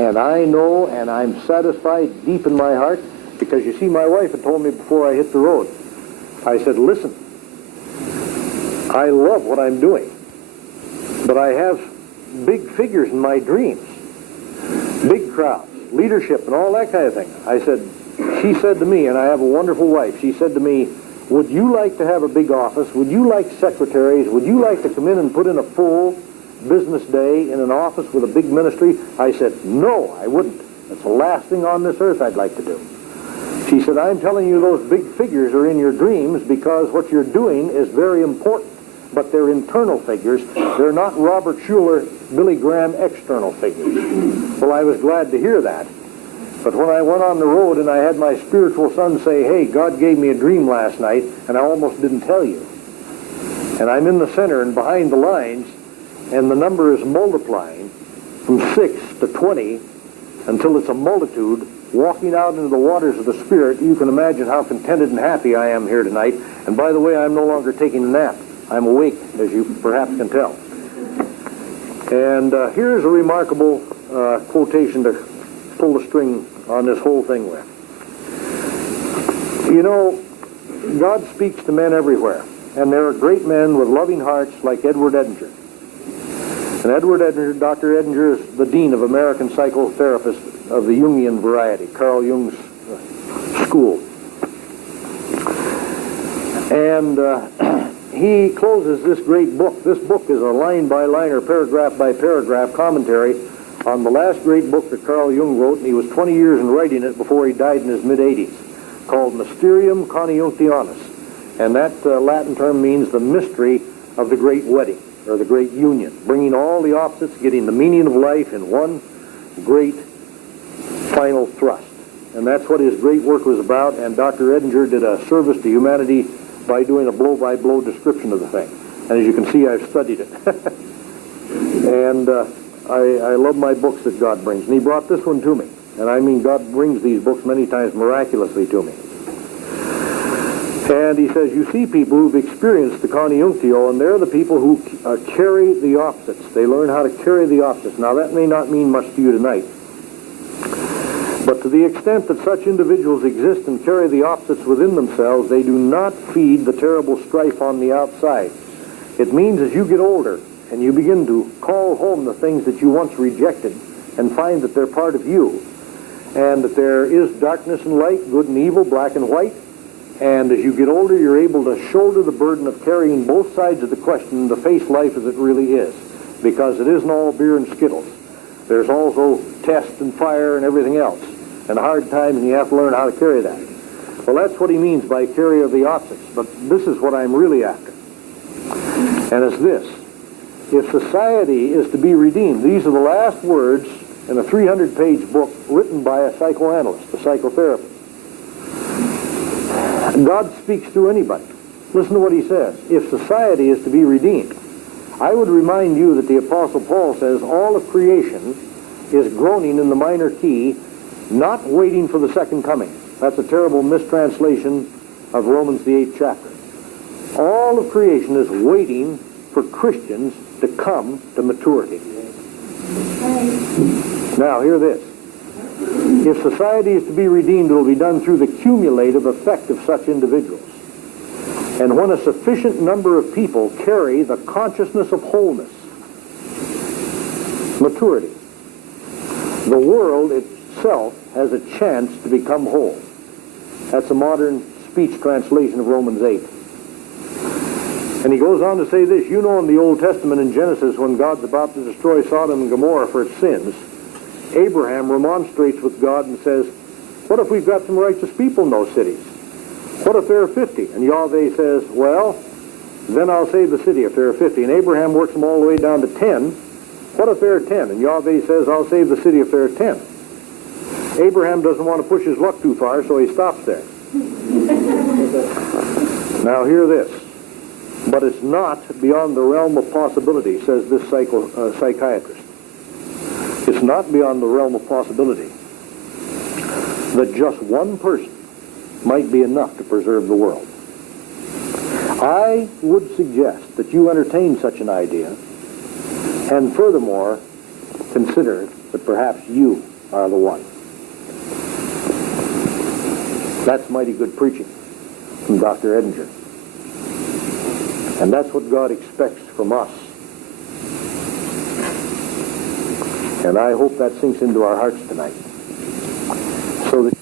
And I know, and I'm satisfied deep in my heart, because you see, my wife had told me before I hit the road, I said, listen, I love what I'm doing, but I have big figures in my dreams, big crowds, leadership, and all that kind of thing. She said to me, and I have a wonderful wife, she said to me, would you like to have a big office? Would you like secretaries? Would you like to come in and put in a full business day in an office with a big ministry? I said, no, I wouldn't. That's the last thing on this earth I'd like to do. She said, I'm telling you those big figures are in your dreams because what you're doing is very important, but they're internal figures. They're not Robert Schuller, Billy Graham external figures. Well, I was glad to hear that. But when I went on the road and I had my spiritual son say, hey, God gave me a dream last night, and I almost didn't tell you. And I'm in the center and behind the lines, and the number is multiplying from 6 to 20 until it's a multitude walking out into the waters of the Spirit. You can imagine how contented and happy I am here tonight. And by the way, I'm no longer taking a nap. I'm awake, as you perhaps can tell. And here's a remarkable quotation to pull the string on this whole thing with. You know, God speaks to men everywhere, and there are great men with loving hearts like Edward Edinger. And Edward Edinger, Dr. Edinger, is the dean of American psychotherapists of the Jungian variety, Carl Jung's school. And he closes this great book. This book is a line-by-line or paragraph-by-paragraph commentary on the last great book that Carl Jung wrote, and he was 20 years in writing it before he died in his mid-80s, called Mysterium Conjunctionis. And that Latin term means the mystery of the great wedding, or the great union, bringing all the opposites, getting the meaning of life in one great final thrust. And that's what his great work was about, and Dr. Edinger did a service to humanity by doing a blow-by-blow description of the thing. And as you can see, I've studied it. And I love my books that God brings. And he brought this one to me. And I mean, God brings these books many times miraculously to me. And he says, you see people who've experienced the conjunctio, and they're the people who carry the opposites. They learn how to carry the opposites. Now, that may not mean much to you tonight. But to the extent that such individuals exist and carry the opposites within themselves, they do not feed the terrible strife on the outside. It means as you get older, and you begin to call home the things that you once rejected and find that they're part of you, and that there is darkness and light, good and evil, black and white, and as you get older, you're able to shoulder the burden of carrying both sides of the question to face life as it really is, because it isn't all beer and Skittles. There's also test and fire and everything else, and hard times, and you have to learn how to carry that. Well, that's what he means by carry of the opposites, but this is what I'm really after, and it's this. If society is to be redeemed, these are the last words in a 300-page book written by a psychoanalyst, a psychotherapist. God speaks through anybody. Listen to what he says. If society is to be redeemed, I would remind you that the Apostle Paul says all of creation is groaning in the minor key, not waiting for the second coming. That's a terrible mistranslation of Romans, the 8th chapter. All of creation is waiting for Christians to come to maturity. Now, hear this. If society is to be redeemed, it will be done through the cumulative effect of such individuals. And when a sufficient number of people carry the consciousness of wholeness, maturity, the world itself has a chance to become whole. That's a modern speech translation of Romans 8. And he goes on to say this. You know, in the Old Testament in Genesis, when God's about to destroy Sodom and Gomorrah for its sins, Abraham remonstrates with God and says, what if we've got some righteous people in those cities? What if there are 50? And Yahweh says, well, then I'll save the city if there are 50. And Abraham works them all the way down to 10. What if there are 10? And Yahweh says, I'll save the city if there are 10. Abraham doesn't want to push his luck too far, so he stops there. Now hear this. But it's not beyond the realm of possibility, says this psychiatrist. It's not beyond the realm of possibility that just one person might be enough to preserve the world. I would suggest that you entertain such an idea, and furthermore, consider that perhaps you are the one. That's mighty good preaching from Dr. Edinger. And that's what God expects from us. And I hope that sinks into our hearts tonight. So that